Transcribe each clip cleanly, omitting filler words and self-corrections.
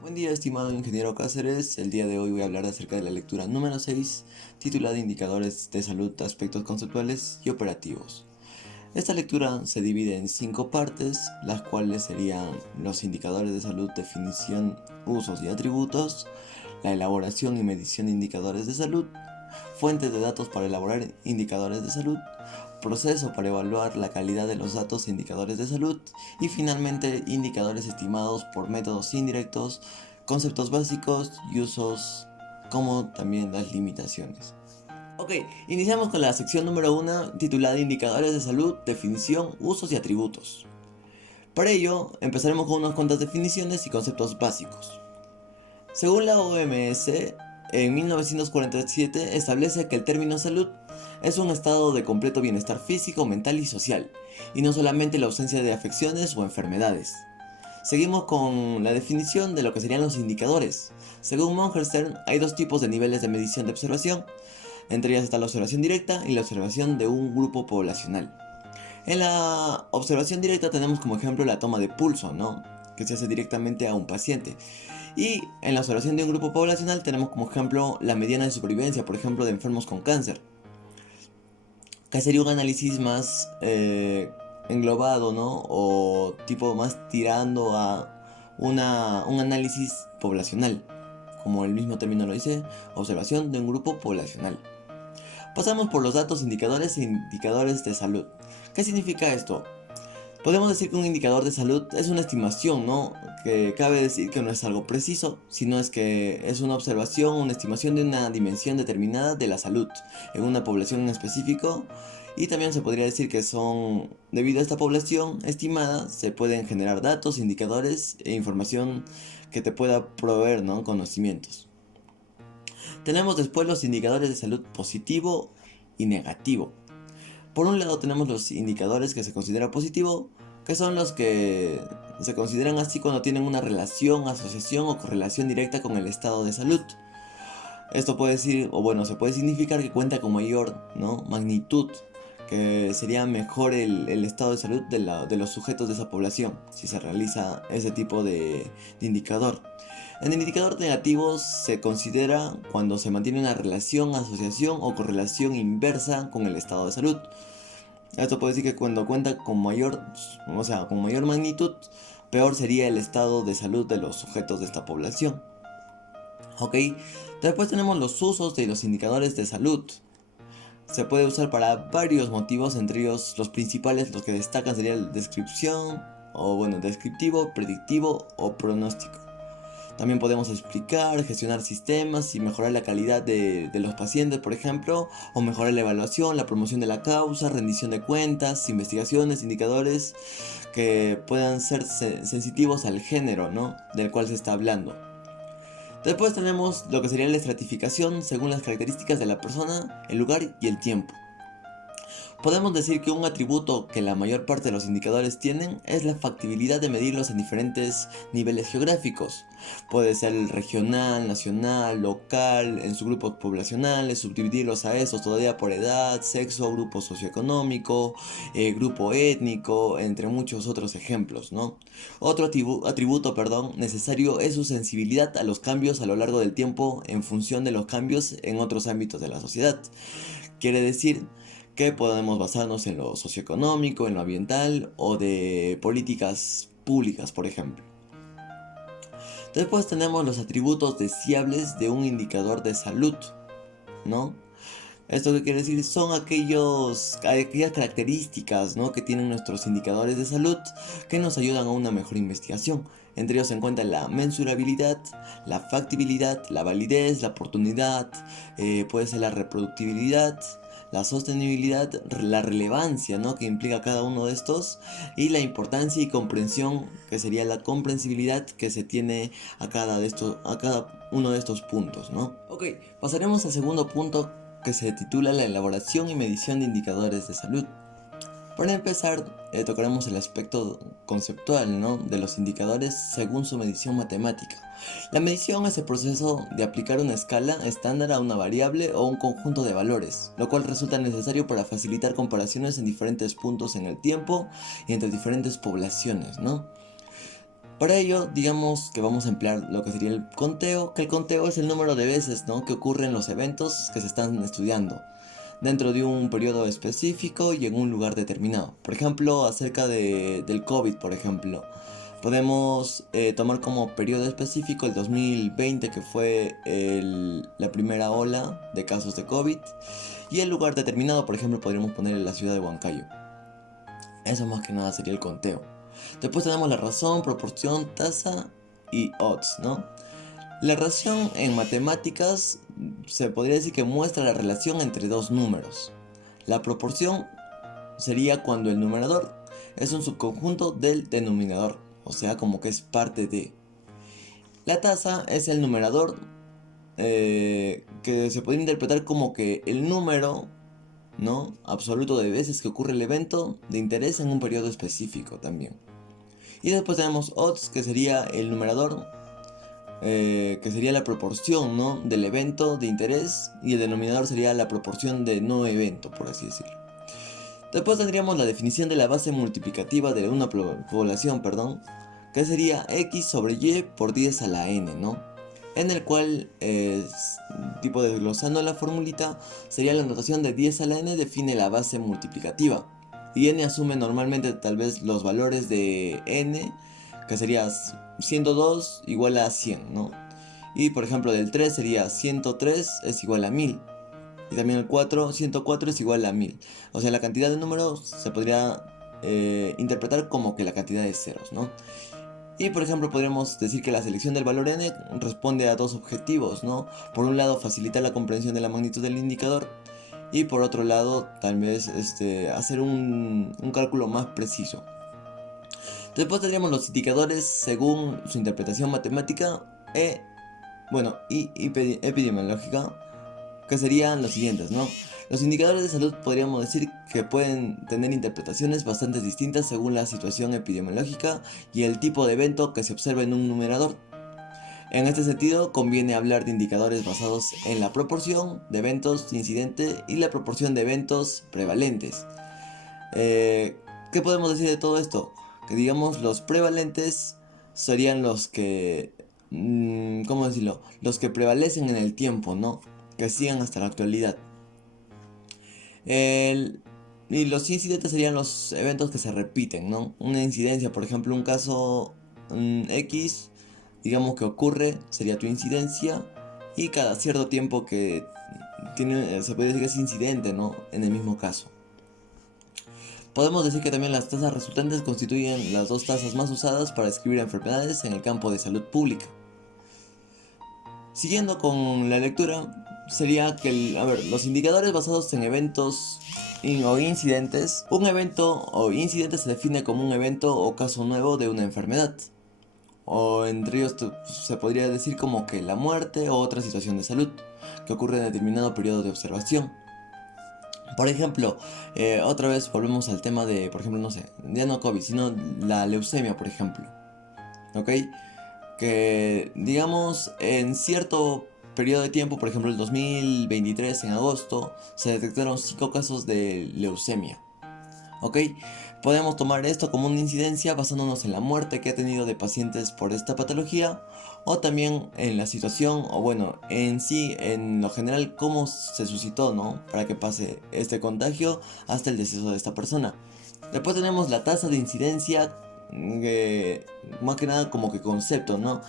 Buen día, estimado ingeniero Cáceres. El día de hoy voy a hablar acerca de la lectura número 6, titulada Indicadores de salud, aspectos conceptuales y operativos. Esta lectura se divide en 5 partes, las cuales serían los indicadores de salud, definición, usos y atributos, la elaboración y medición de indicadores de salud, fuentes de datos para elaborar indicadores de salud, proceso para evaluar la calidad de los datos e indicadores de salud y finalmente indicadores estimados por métodos indirectos, conceptos básicos y usos como también las limitaciones. Ok, iniciamos con la sección número 1 titulada Indicadores de salud, definición, usos y atributos. Para ello, empezaremos con unas cuantas definiciones y conceptos básicos. Según la OMS, en 1947 establece que el término salud es un estado de completo bienestar físico, mental y social, y no solamente la ausencia de afecciones o enfermedades. Seguimos con la definición de lo que serían los indicadores. Según Morgenstern, hay dos tipos de niveles de medición de observación. Entre ellas está la observación directa y la observación de un grupo poblacional. En la observación directa tenemos como ejemplo la toma de pulso, ¿no? Que se hace directamente a un paciente. Y en la observación de un grupo poblacional tenemos como ejemplo la mediana de supervivencia, por ejemplo, de enfermos con cáncer, que sería un análisis más englobado, ¿no? O tipo más tirando a un análisis poblacional, como el mismo término lo dice, observación de un grupo poblacional. Pasamos por los datos, indicadores e indicadores de salud. ¿Qué significa esto? Podemos decir que un indicador de salud es una estimación, ¿no? Que cabe decir que no es algo preciso, sino es que es una observación, una estimación de una dimensión determinada de la salud en una población en específico. Y también se podría decir que son, debido a esta población estimada, se pueden generar datos, indicadores e información que te pueda proveer, ¿no? Conocimientos. Tenemos después los indicadores de salud positivo y negativo. Por un lado tenemos los indicadores que se consideran positivo, que son los que se consideran así cuando tienen una relación, asociación o correlación directa con el estado de salud. Esto puede decir, o bueno, se puede significar que cuenta con mayor, ¿no? magnitud, que sería mejor el estado de salud de los sujetos de esa población, si se realiza ese tipo de indicador. En el indicador negativo se considera cuando se mantiene una relación, asociación o correlación inversa con el estado de salud. Esto puede decir que cuando cuenta con mayor, con mayor magnitud, peor sería el estado de salud de los sujetos de esta población. Ok, después tenemos los usos de los indicadores de salud. Se puede usar para varios motivos, entre ellos los principales, los que destacan sería la descripción, o bueno, descriptivo, predictivo o pronóstico. También podemos explicar, gestionar sistemas y mejorar la calidad de los pacientes, por ejemplo, o mejorar la evaluación, la promoción de la causa, rendición de cuentas, investigaciones, indicadores que puedan ser sensitivos al género, ¿no? del cual se está hablando. Después tenemos lo que sería la estratificación según las características de la persona, el lugar y el tiempo. Podemos decir que un atributo que la mayor parte de los indicadores tienen es la factibilidad de medirlos en diferentes niveles geográficos. Puede ser el regional, nacional, local, en subgrupos poblacionales, subdividirlos a esos todavía por edad, sexo, grupo socioeconómico, grupo étnico, entre muchos otros ejemplos, ¿no? Otro atributo, necesario es su sensibilidad a los cambios a lo largo del tiempo en función de los cambios en otros ámbitos de la sociedad. Quiere decir que podemos basarnos en lo socioeconómico, en lo ambiental o de políticas públicas, por ejemplo. Después tenemos los atributos deseables de un indicador de salud, ¿no? Esto que quiere decir son aquellas características, ¿no? que tienen nuestros indicadores de salud que nos ayudan a una mejor investigación. Entre ellos se encuentran la mensurabilidad, la factibilidad, la validez, la oportunidad, puede ser la reproductibilidad, la sostenibilidad, la relevancia, ¿no? que implica cada uno de estos, y la importancia y comprensión, que sería la comprensibilidad que se tiene a cada uno de estos puntos, ¿no? Ok, pasaremos al segundo punto, que se titula la elaboración y medición de indicadores de salud. Para empezar, tocaremos el aspecto conceptual, ¿no? de los indicadores según su medición matemática. La medición es el proceso de aplicar una escala estándar a una variable o un conjunto de valores, lo cual resulta necesario para facilitar comparaciones en diferentes puntos en el tiempo y entre diferentes poblaciones, ¿no? Para ello, digamos que vamos a emplear lo que sería el conteo, que el conteo es el número de veces, ¿no?, que ocurren los eventos que se están estudiando dentro de un periodo específico y en un lugar determinado. Por ejemplo, acerca del COVID, por ejemplo. Podemos tomar como periodo específico el 2020, que fue la primera ola de casos de COVID, y el lugar determinado, por ejemplo, podríamos poner en la ciudad de Huancayo. Eso más que nada sería el conteo. Después tenemos la razón, proporción, tasa y odds, ¿no? La razón en matemáticas se podría decir que muestra la relación entre dos números. La proporción sería cuando el numerador es un subconjunto del denominador, o sea, como que es parte de. La tasa es el numerador, que se puede interpretar como que el número, ¿no?, absoluto de veces que ocurre el evento de interés en un periodo específico también. Y después tenemos odds, que sería el numerador, que sería la proporción, ¿no?, del evento de interés, y el denominador sería la proporción de no evento, por así decirlo. Después tendríamos la definición de la base multiplicativa de una población, que sería x sobre y por 10 a la n, ¿no? En el cual, tipo desglosando la formulita, sería la notación de 10 a la n define la base multiplicativa. Y n asume normalmente tal vez los valores de n, que sería 102 igual a 100, ¿no? Y por ejemplo del 3 sería 103 es igual a 1000. Y también el 4, 104 es igual a 1000. O sea, la cantidad de números se podría interpretar como que la cantidad de ceros, ¿no? Y por ejemplo podríamos decir que la selección del valor n responde a dos objetivos, ¿no? Por un lado, facilitar la comprensión de la magnitud del indicador, y por otro lado, tal vez hacer un cálculo más preciso. Después tendríamos los indicadores según su interpretación matemática y epidemiológica, que serían los siguientes, ¿no? Los indicadores de salud podríamos decir que pueden tener interpretaciones bastante distintas según la situación epidemiológica y el tipo de evento que se observa en un numerador. En este sentido, conviene hablar de indicadores basados en la proporción de eventos incidentes y la proporción de eventos prevalentes. ¿Qué podemos decir de todo esto? Que digamos los prevalentes serían los que, ¿cómo decirlo? Los que prevalecen en el tiempo, ¿no?, que sigan hasta la actualidad. Y los incidentes serían los eventos que se repiten, ¿no? Una incidencia, por ejemplo, un caso X, digamos que ocurre, sería tu incidencia, y cada cierto tiempo que tiene, se puede decir que es incidente, ¿no?, en el mismo caso. Podemos decir que también las tasas resultantes constituyen las dos tasas más usadas para describir enfermedades en el campo de salud pública. Siguiendo con la lectura, sería que los indicadores basados en eventos o incidentes. Un evento o incidente se define como un evento o caso nuevo de una enfermedad, o entre ellos se podría decir como que la muerte o otra situación de salud que ocurre en determinado periodo de observación. Por ejemplo, otra vez volvemos al tema de, por ejemplo, no sé, ya no COVID, sino la leucemia, por ejemplo, ¿ok? Que digamos en cierto periodo de tiempo, por ejemplo el 2023 en agosto, se detectaron 5 casos de leucemia, ¿ok? Podemos tomar esto como una incidencia basándonos en la muerte que ha tenido de pacientes por esta patología, o también en la situación, o bueno, en sí, en lo general, cómo se suscitó, ¿no?, para que pase este contagio hasta el deceso de esta persona. Después tenemos la tasa de incidencia, más que nada como que concepto, ¿no?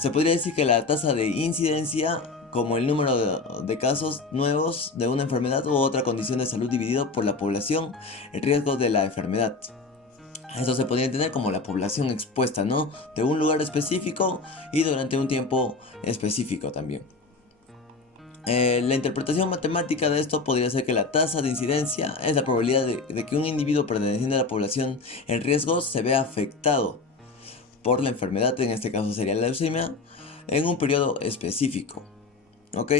Se podría decir que la tasa de incidencia como el número de casos nuevos de una enfermedad u otra condición de salud dividido por la población, el riesgo de la enfermedad. Eso se podría entender como la población expuesta, ¿no?, de un lugar específico y durante un tiempo específico también. La interpretación matemática de esto podría ser que la tasa de incidencia es la probabilidad de que un individuo perteneciente a la población en riesgo se vea afectado por la enfermedad, en este caso sería la leucemia, en un periodo específico, ¿ok?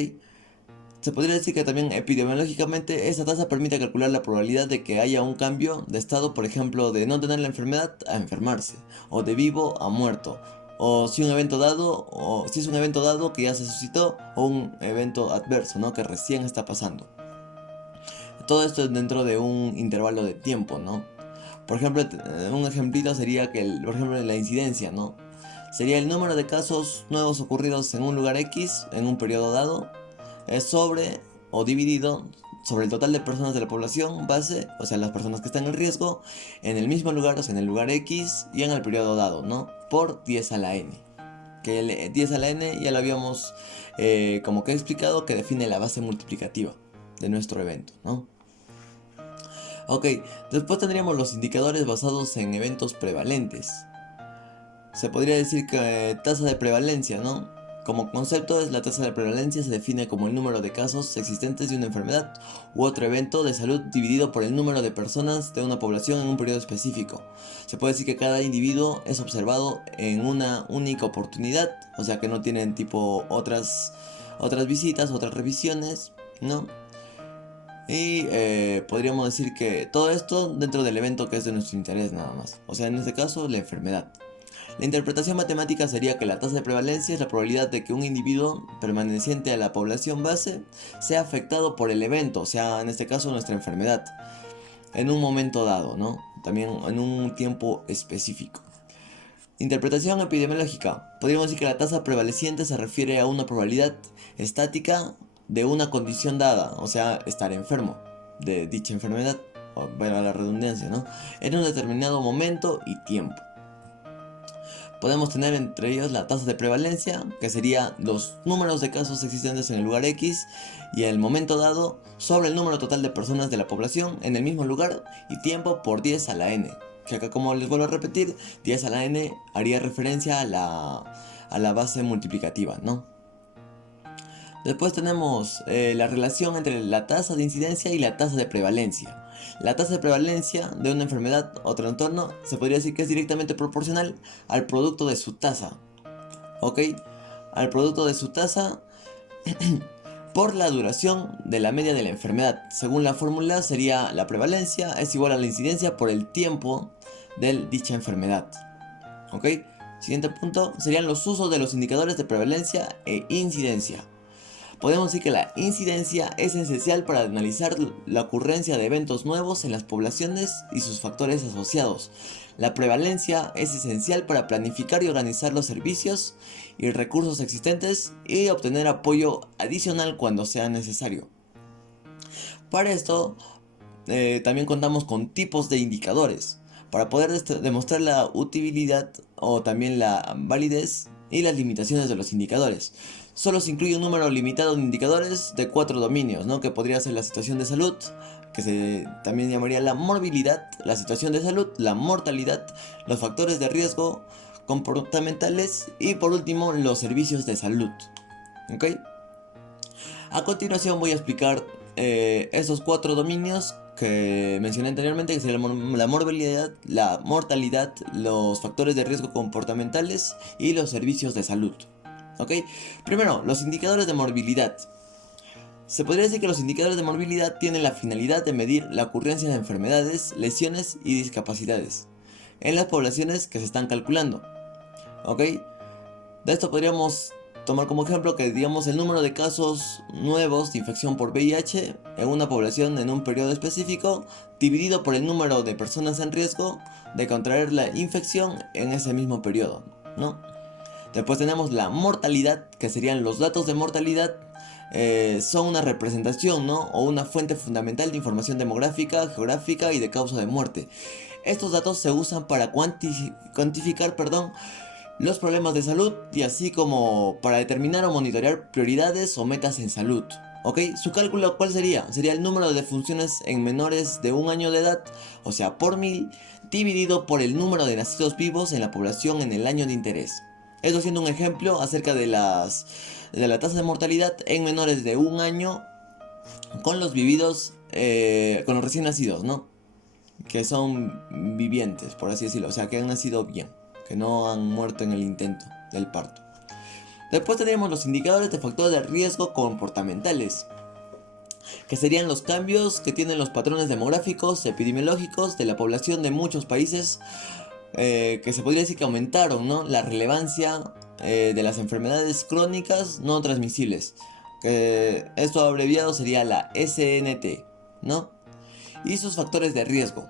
Se podría decir que también epidemiológicamente esta tasa permite calcular la probabilidad de que haya un cambio de estado, por ejemplo, de no tener la enfermedad a enfermarse, o de vivo a muerto, o si es un evento dado que ya se suscitó, o un evento adverso, ¿no?, que recién está pasando. Todo esto es dentro de un intervalo de tiempo, ¿no? Por ejemplo, un ejemplito sería que, por ejemplo, la incidencia, ¿no? sería el número de casos nuevos ocurridos en un lugar X en un periodo dado, es sobre o dividido sobre el total de personas de la población base, o sea, las personas que están en riesgo, en el mismo lugar, o sea, en el lugar X y en el periodo dado, ¿no? Por 10 a la n. Que el 10 a la n ya lo habíamos como que explicado, que define la base multiplicativa de nuestro evento, ¿no? Ok, después tendríamos los indicadores basados en eventos prevalentes. Se podría decir que tasa de prevalencia, ¿no? Como concepto, es la tasa de prevalencia se define como el número de casos existentes de una enfermedad u otro evento de salud dividido por el número de personas de una población en un periodo específico. Se puede decir que cada individuo es observado en una única oportunidad, o sea que no tienen tipo otras visitas, otras revisiones, ¿no? Y podríamos decir que todo esto dentro del evento que es de nuestro interés nada más. O sea, en este caso, la enfermedad. La interpretación matemática sería que la tasa de prevalencia es la probabilidad de que un individuo perteneciente a la población base sea afectado por el evento, o sea, en este caso nuestra enfermedad, en un momento dado, ¿no? También en un tiempo específico. Interpretación epidemiológica. Podríamos decir que la tasa prevaleciente se refiere a una probabilidad estática de una condición dada, o sea, estar enfermo de dicha enfermedad, o bueno, la redundancia, ¿no? En un determinado momento y tiempo. Podemos tener entre ellos la tasa de prevalencia, que sería los números de casos existentes en el lugar X y el momento dado sobre el número total de personas de la población en el mismo lugar y tiempo por 10 a la n. Que acá, como les vuelvo a repetir, 10 a la n haría referencia a la base multiplicativa, ¿no? Después tenemos la relación entre la tasa de incidencia y la tasa de prevalencia. La tasa de prevalencia de una enfermedad o trastorno se podría decir que es directamente proporcional al producto de su tasa. ¿Ok? Al producto de su tasa por la duración de la media de la enfermedad. Según la fórmula sería la prevalencia es igual a la incidencia por el tiempo de dicha enfermedad. ¿Ok? Siguiente punto serían los usos de los indicadores de prevalencia e incidencia. Podemos decir que la incidencia es esencial para analizar la ocurrencia de eventos nuevos en las poblaciones y sus factores asociados. La prevalencia es esencial para planificar y organizar los servicios y recursos existentes y obtener apoyo adicional cuando sea necesario. Para esto, también contamos con tipos de indicadores para poder demostrar la utilidad o también la validez y las limitaciones de los indicadores. Solo se incluye un número limitado de indicadores de 4 dominios, ¿no? Que podría ser la situación de salud, que se también llamaría la morbilidad, la situación de salud, la mortalidad, los factores de riesgo comportamentales y por último los servicios de salud. ¿Ok? A continuación voy a explicar esos 4 dominios que mencioné anteriormente, que sería la morbilidad, la mortalidad, los factores de riesgo comportamentales y los servicios de salud. ¿Ok? Primero, los indicadores de morbilidad. Se podría decir que los indicadores de morbilidad tienen la finalidad de medir la ocurrencia de enfermedades, lesiones y discapacidades en las poblaciones que se están calculando. ¿Ok? De esto podríamos tomar como ejemplo que digamos el número de casos nuevos de infección por VIH en una población en un periodo específico dividido por el número de personas en riesgo de contraer la infección en ese mismo periodo, ¿no? Después tenemos la mortalidad, que serían los datos de mortalidad, son una representación, ¿no? O una fuente fundamental de información demográfica, geográfica y de causa de muerte. Estos datos se usan para cuantificar, los problemas de salud y así como para determinar o monitorear prioridades o metas en salud. ¿Ok? Su cálculo, ¿cuál sería? Sería el número de defunciones en menores de 1 año de edad, o sea, por 1000, dividido por el número de nacidos vivos en la población en el año de interés. Esto siendo un ejemplo acerca de la tasa de mortalidad en menores de 1 año con los vividos, con los recién nacidos, ¿no? Que son vivientes, por así decirlo, o sea, que han nacido bien, que no han muerto en el intento del parto. Después tendríamos los indicadores de factores de riesgo comportamentales, que serían los cambios que tienen los patrones demográficos, epidemiológicos de la población de muchos países, que se podría decir que aumentaron, ¿no? La relevancia de las enfermedades crónicas no transmisibles. Esto abreviado sería la SNT, ¿no? Y sus factores de riesgo.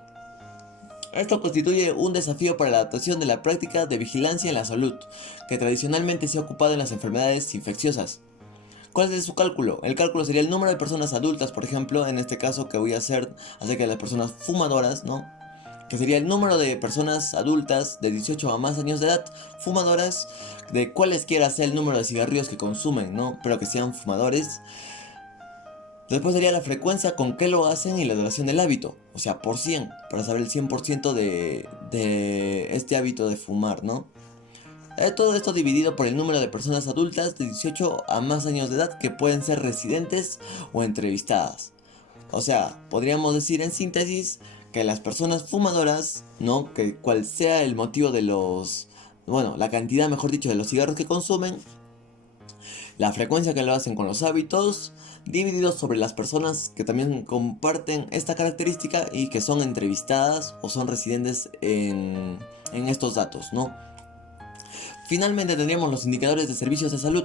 Esto constituye un desafío para la adaptación de la práctica de vigilancia en la salud, que tradicionalmente se ha ocupado en las enfermedades infecciosas. ¿Cuál es su cálculo? El cálculo sería el número de personas adultas, por ejemplo, en este caso que voy a hacer acerca de las personas fumadoras, ¿no? Que sería el número de personas adultas de 18 a más años de edad, fumadoras, de cualesquiera sea el número de cigarrillos que consumen, ¿no? Pero que sean fumadores. Después sería la frecuencia con que lo hacen y la duración del hábito, o sea, por 100, para saber el 100% de este hábito de fumar, ¿no? Todo esto dividido por el número de personas adultas de 18 a más años de edad que pueden ser residentes o entrevistadas. O sea, podríamos decir en síntesis que las personas fumadoras, ¿no? Que cual sea el motivo de los... Bueno, la cantidad, mejor dicho, de los cigarros que consumen, la frecuencia que lo hacen con los hábitos, divididos sobre las personas que también comparten esta característica y que son entrevistadas o son residentes en estos datos, ¿no? Finalmente tendríamos los indicadores de servicios de salud.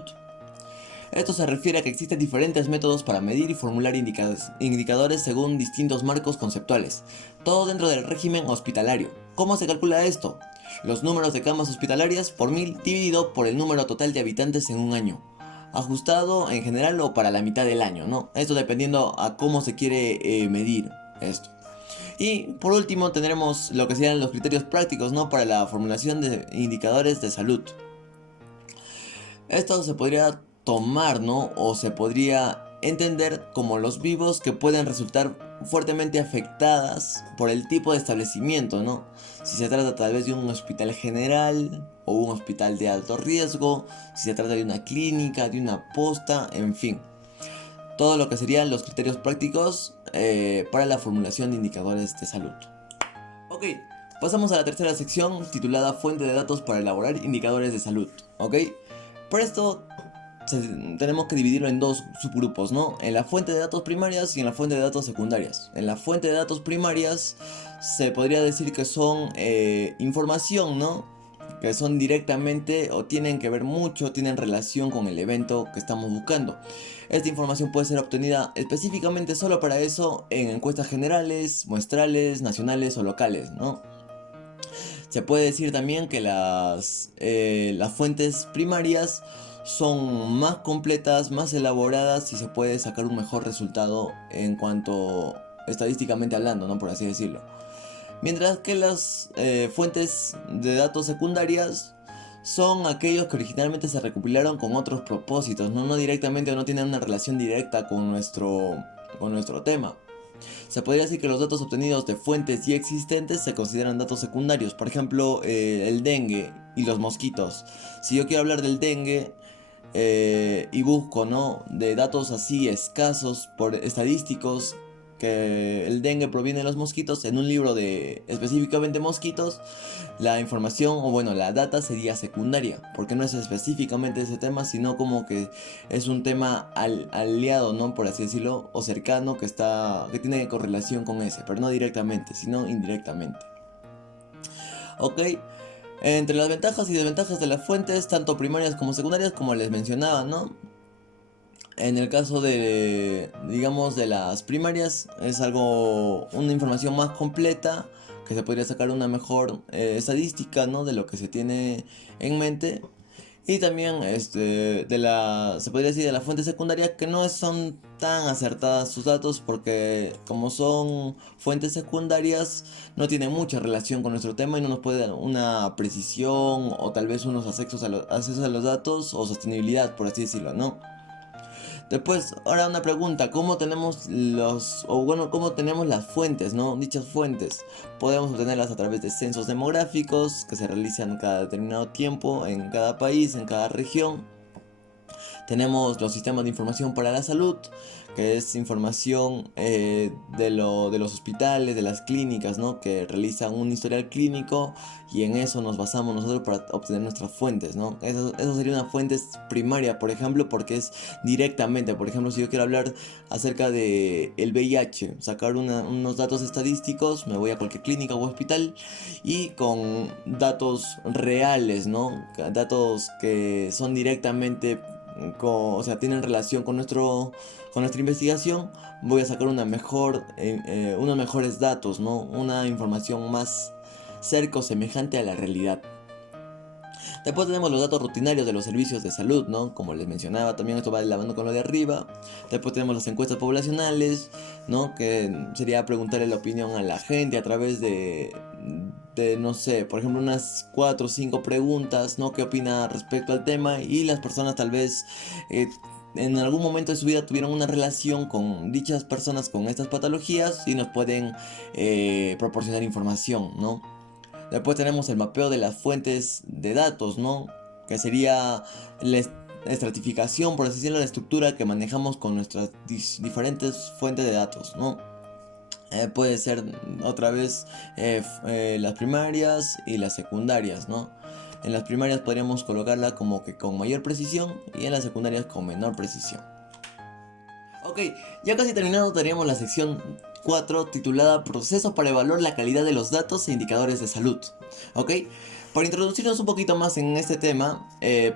Esto se refiere a que existen diferentes métodos para medir y formular indicadores según distintos marcos conceptuales, todo dentro del régimen hospitalario. ¿Cómo se calcula esto? Los números de camas hospitalarias por 1000 dividido por el número total de habitantes en un año, ajustado en general o para la mitad del año, ¿no? Esto dependiendo a cómo se quiere medir esto. Y por último tendremos lo que serían los criterios prácticos, ¿no? Para la formulación de indicadores de salud. Esto se podría tomar, ¿no? O se podría entender como los vivos que pueden resultar fuertemente afectadas por el tipo de establecimiento, ¿no? Si se trata tal vez de un hospital general o un hospital de alto riesgo, si se trata de una clínica, de una posta, en fin. Todo lo que serían los criterios prácticos para la formulación de indicadores de salud. Ok, pasamos a la tercera sección titulada Fuente de datos para elaborar indicadores de salud. Ok, por esto tenemos que dividirlo en dos subgrupos, ¿no? En la fuente de datos primarias y en la fuente de datos secundarias. En la fuente de datos primarias se podría decir que son información, ¿no? Que son directamente o tienen que ver mucho, tienen relación con el evento que estamos buscando. Esta información puede ser obtenida específicamente solo para eso en encuestas generales, muestrales, nacionales o locales, ¿no? Se puede decir también que las fuentes primarias son más completas, más elaboradas y se puede sacar un mejor resultado en cuanto estadísticamente hablando, ¿no? Por así decirlo. Mientras que las fuentes de datos secundarias son aquellos que originalmente se recopilaron con otros propósitos, no directamente o no tienen una relación directa con nuestro tema. Se podría decir que los datos obtenidos de fuentes ya existentes se consideran datos secundarios. Por ejemplo, el dengue y los mosquitos. Si yo quiero hablar del dengue y busco, ¿no? De datos así escasos por estadísticos, que el dengue proviene de los mosquitos, en un libro de específicamente mosquitos, la información o bueno, la data sería secundaria, porque no es específicamente ese tema, sino como que es un tema aliado, ¿no? Por así decirlo, o cercano que tiene correlación con ese, pero no directamente, sino indirectamente. Ok, entre las ventajas y desventajas de las fuentes, tanto primarias como secundarias, como les mencionaba, ¿no? En el caso de, digamos, de las primarias, es una información más completa, que se podría sacar una mejor estadística, ¿no? De lo que se tiene en mente. Y también se podría decir de la fuente secundaria que no son tan acertadas sus datos porque como son fuentes secundarias no tienen mucha relación con nuestro tema y no nos puede dar una precisión o tal vez unos accesos a los datos o sostenibilidad, por así decirlo, ¿no? Después, ahora una pregunta, ¿cómo tenemos cómo tenemos las fuentes, ¿no? Dichas fuentes, podemos obtenerlas a través de censos demográficos que se realizan cada determinado tiempo en cada país, en cada región. Tenemos los sistemas de información para la salud, que es información de los hospitales, de las clínicas, ¿no? Que realizan un historial clínico y en eso nos basamos nosotros para obtener nuestras fuentes, ¿no? Eso sería una fuente primaria, por ejemplo, porque es directamente, por ejemplo, si yo quiero hablar acerca de el VIH, sacar unos datos estadísticos, me voy a cualquier clínica o hospital y con datos reales, ¿no? Datos que son directamente o sea, tienen relación con nuestra investigación, voy a sacar unos mejores datos, ¿no? Una información más cerca o semejante a la realidad. Después tenemos los datos rutinarios de los servicios de salud, ¿no? Como les mencionaba, también esto va de la mano con lo de arriba. Después tenemos las encuestas poblacionales, ¿no? Que sería preguntarle la opinión a la gente a través de no sé, por ejemplo, unas 4 o 5 preguntas, ¿no? ¿Qué opina respecto al tema? Y las personas tal vez en algún momento de su vida tuvieron una relación con dichas personas con estas patologías y nos pueden proporcionar información, ¿no? Después tenemos el mapeo de las fuentes de datos, ¿no? Que sería la estratificación, por así decirlo, la estructura que manejamos con nuestras diferentes fuentes de datos, ¿no? Puede ser otra vez las primarias y las secundarias, ¿no? En las primarias podríamos colocarla como que con mayor precisión y en las secundarias con menor precisión. Ok, ya casi terminado tenemos la sección 4 titulada Proceso para evaluar la calidad de los datos e indicadores de salud. Ok, para introducirnos un poquito más en este tema,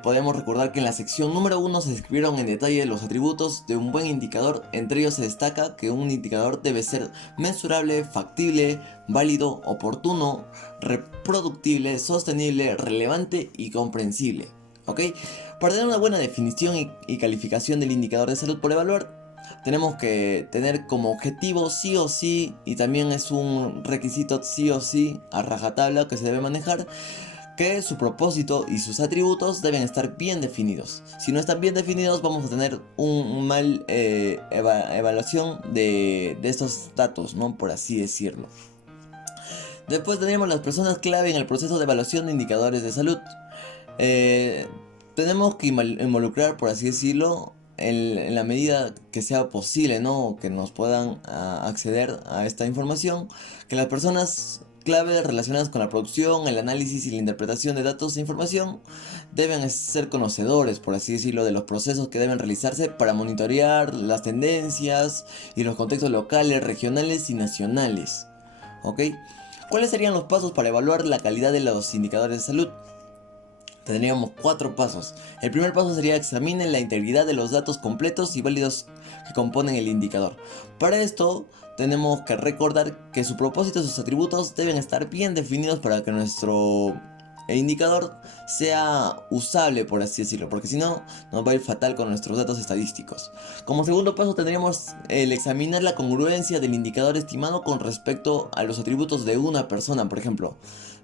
podemos recordar que en la sección número 1 se describieron en detalle los atributos de un buen indicador. Entre ellos se destaca que un indicador debe ser mensurable, factible, válido, oportuno, reproductible, sostenible, relevante y comprensible. Ok, para tener una buena definición y calificación del indicador de salud por evaluar, tenemos que tener como objetivo sí o sí, y también es un requisito sí o sí a rajatabla que se debe manejar, que su propósito y sus atributos deben estar bien definidos. Si no están bien definidos, vamos a tener un mal evaluación de estos datos, ¿no? Por así decirlo. Después tenemos las personas clave en el proceso de evaluación de indicadores de salud. Eh, Tenemos que involucrar, por así decirlo, en la medida que sea posible, ¿no? Que nos puedan acceder a esta información, que las personas clave relacionadas con la producción, el análisis y la interpretación de datos e información deben ser conocedores, por así decirlo, de los procesos que deben realizarse para monitorear las tendencias y los contextos locales, regionales y nacionales. ¿Ok? ¿Cuáles serían los pasos para evaluar la calidad de los indicadores de salud? Tendríamos 4 pasos. El primer paso sería examinen la integridad de los datos completos y válidos que componen el indicador. Para esto tenemos que recordar que su propósito y sus atributos deben estar bien definidos para que nuestro indicador sea usable, por así decirlo, porque si no nos va a ir fatal con nuestros datos estadísticos. Como segundo paso tendríamos el examinar la congruencia del indicador estimado con respecto a los atributos de una persona, por ejemplo,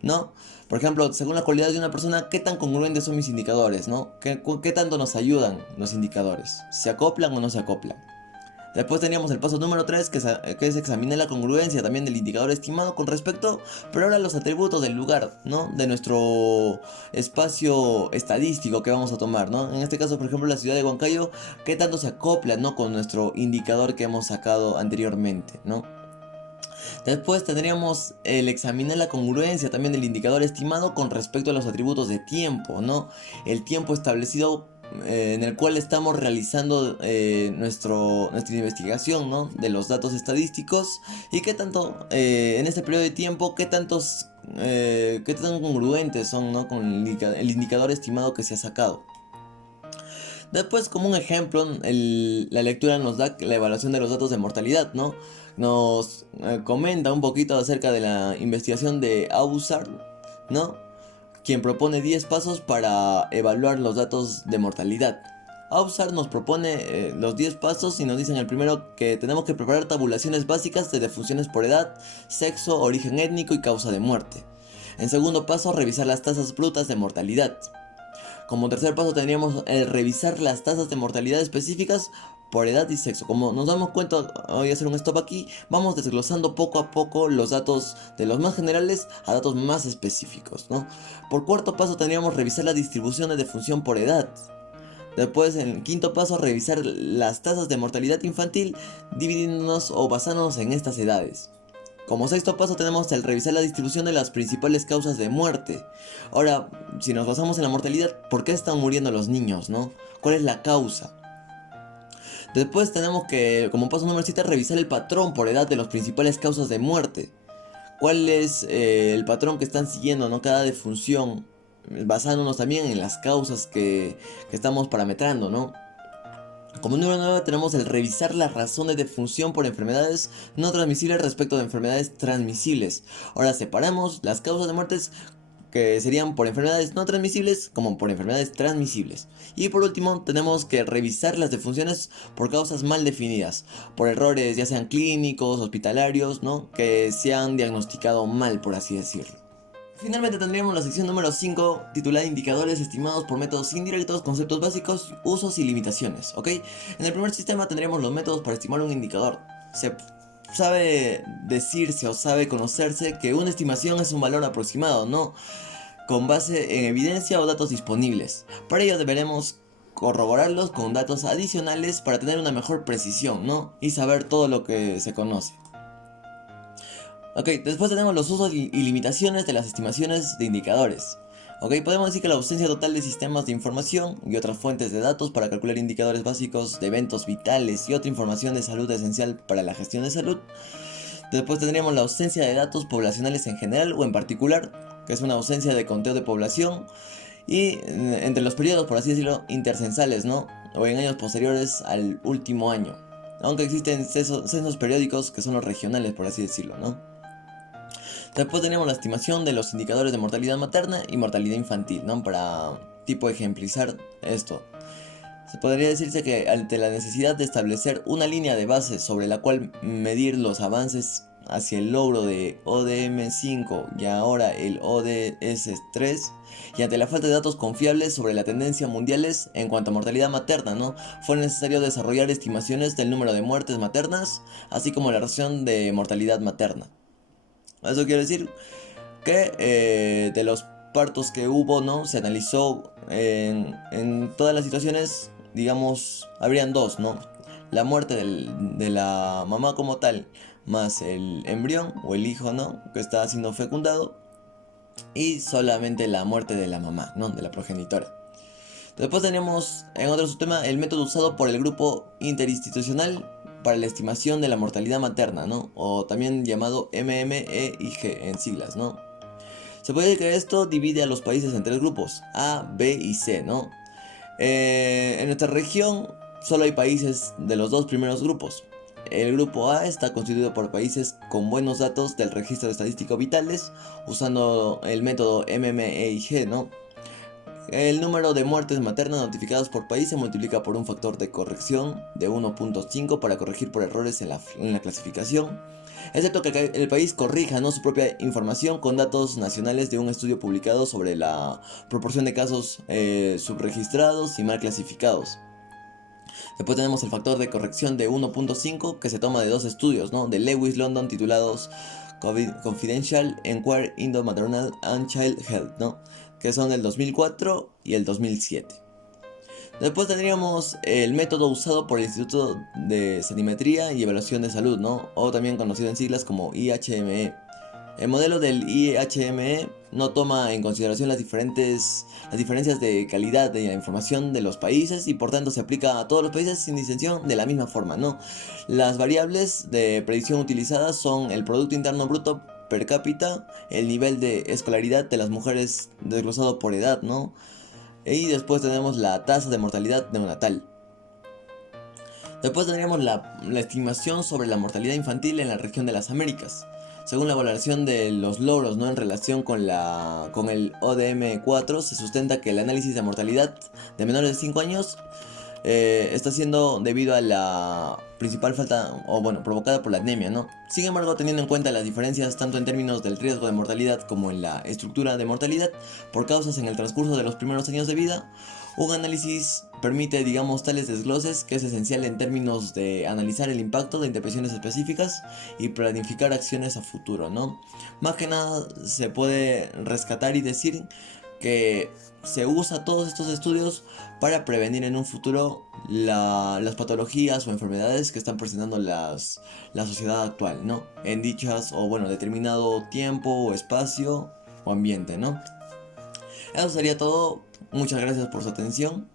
¿no? Por ejemplo, según la cualidad de una persona, ¿qué tan congruentes son mis indicadores, no? ¿Qué tanto nos ayudan los indicadores? ¿Se acoplan o no se acoplan? Después teníamos el paso número 3, que es examinar la congruencia también del indicador estimado con respecto, pero ahora los atributos del lugar, ¿no? De nuestro espacio estadístico que vamos a tomar, ¿no? En este caso, por ejemplo, la ciudad de Huancayo, ¿qué tanto se acopla, ¿no? Con nuestro indicador que hemos sacado anteriormente, ¿no? Después tendríamos el examinar la congruencia también del indicador estimado con respecto a los atributos de tiempo, ¿no? El tiempo establecido en el cual estamos realizando nuestra investigación, ¿no? De los datos estadísticos y qué tanto en este periodo de tiempo, qué tan congruentes son, ¿no? Con el indicador estimado que se ha sacado. Después, como un ejemplo, la lectura nos da la evaluación de los datos de mortalidad, ¿no? Nos comenta un poquito acerca de la investigación de Ausar, ¿no? Quien propone 10 pasos para evaluar los datos de mortalidad. Ausar nos propone los 10 pasos y nos dice en el primero que tenemos que preparar tabulaciones básicas de defunciones por edad, sexo, origen étnico y causa de muerte. En segundo paso, revisar las tasas brutas de mortalidad. Como tercer paso tendríamos revisar las tasas de mortalidad específicas por edad y sexo. Como nos damos cuenta, voy a hacer un stop aquí, vamos desglosando poco a poco los datos de los más generales a datos más específicos, ¿no? Por cuarto paso tendríamos revisar la distribución de defunción por edad. Después, en el quinto paso, revisar las tasas de mortalidad infantil dividiéndonos o basándonos en estas edades. Como sexto paso tenemos el revisar la distribución de las principales causas de muerte. Ahora, si nos basamos en la mortalidad, ¿por qué están muriendo los niños, no? ¿Cuál es la causa? Después tenemos que, como paso número 7, revisar el patrón por edad de las principales causas de muerte. ¿Cuál es el patrón que están siguiendo, no? Cada defunción, basándonos también en las causas que estamos parametrando, ¿no? Como número 9 tenemos el revisar las razones de función por enfermedades no transmisibles respecto de enfermedades transmisibles. Ahora separamos las causas de muertes que serían por enfermedades no transmisibles como por enfermedades transmisibles. Y por último tenemos que revisar las defunciones por causas mal definidas, por errores ya sean clínicos, hospitalarios, ¿no? Que se han diagnosticado mal, por así decirlo. Finalmente tendríamos la sección número 5 titulada Indicadores estimados por métodos indirectos, conceptos básicos, usos y limitaciones, ¿ok? En el primer sistema tendríamos los métodos para estimar un indicador. Se sabe decirse o sabe conocerse que una estimación es un valor aproximado, ¿no? Con base en evidencia o datos disponibles. Para ello deberemos corroborarlos con datos adicionales para tener una mejor precisión, ¿no? Y saber todo lo que se conoce. Ok, después tenemos los usos y limitaciones de las estimaciones de indicadores. Ok, podemos decir que la ausencia total de sistemas de información y otras fuentes de datos para calcular indicadores básicos de eventos vitales y otra información de salud esencial para la gestión de salud. Después tendríamos la ausencia de datos poblacionales en general o en particular, que es una ausencia de conteo de población y entre los periodos, por así decirlo, intercensales, ¿no? O en años posteriores al último año. Aunque existen censos periódicos que son los regionales, por así decirlo, ¿no? Después tenemos la estimación de los indicadores de mortalidad materna y mortalidad infantil, ¿no? Para tipo ejemplizar esto. Se podría decirse que ante la necesidad de establecer una línea de base sobre la cual medir los avances hacia el logro de ODM5 y ahora el ODS3 y ante la falta de datos confiables sobre la tendencia mundiales en cuanto a mortalidad materna, ¿no? Fue necesario desarrollar estimaciones del número de muertes maternas, así como la razón de mortalidad materna. Eso quiere decir que de los partos que hubo, ¿no? Se analizó en todas las situaciones, digamos, habrían dos, ¿no? La muerte de la mamá como tal, más el embrión o el hijo, ¿no? Que está siendo fecundado, y solamente la muerte de la mamá, ¿no? De la progenitora. Después tenemos en otro subtema el método usado por el grupo interinstitucional para la estimación de la mortalidad materna, ¿no? O también llamado MMEIG en siglas, ¿no? Se puede decir que esto divide a los países en tres grupos, A, B y C, ¿no? En nuestra región solo hay países de los dos primeros grupos. El grupo A está constituido por países con buenos datos del registro estadístico vitales, usando el método MMEIG, ¿no? El número de muertes maternas notificadas por país se multiplica por un factor de corrección de 1.5 para corregir por errores en la clasificación, excepto que el país corrija, ¿no?, su propia información con datos nacionales de un estudio publicado sobre la proporción de casos subregistrados y mal clasificados. Después tenemos el factor de corrección de 1.5 que se toma de dos estudios, ¿no?, de Lewis London titulados Confidential Enquiry into Maternal and Child Health, ¿no?, que son el 2004 y el 2007. Después tendríamos el método usado por el Instituto de Sanimetría y Evaluación de Salud, ¿no? O también conocido en siglas como IHME. El modelo del IHME no toma en consideración las diferencias de calidad de la información de los países y por tanto se aplica a todos los países sin distinción de la misma forma, ¿no? Las variables de predicción utilizadas son el Producto Interno Bruto per cápita, el nivel de escolaridad de las mujeres desglosado por edad, ¿no? Y después tenemos la tasa de mortalidad neonatal. Después tendríamos la estimación sobre la mortalidad infantil en la región de las Américas. Según la valoración de los logros, ¿no?, en relación con el ODM4, se sustenta que el análisis de mortalidad de menores de 5 años está siendo debido a la principal falta, o bueno, provocada por la anemia, ¿no? Sin embargo, teniendo en cuenta las diferencias tanto en términos del riesgo de mortalidad como en la estructura de mortalidad por causas en el transcurso de los primeros años de vida, un análisis permite, digamos, tales desgloses que es esencial en términos de analizar el impacto de intervenciones específicas y planificar acciones a futuro, ¿no? Más que nada se puede rescatar y decir que se usa todos estos estudios para prevenir en un futuro las patologías o enfermedades que están presentando la sociedad actual, ¿no? En dichas o bueno, determinado tiempo o espacio o ambiente, ¿no? Eso sería todo. Muchas gracias por su atención.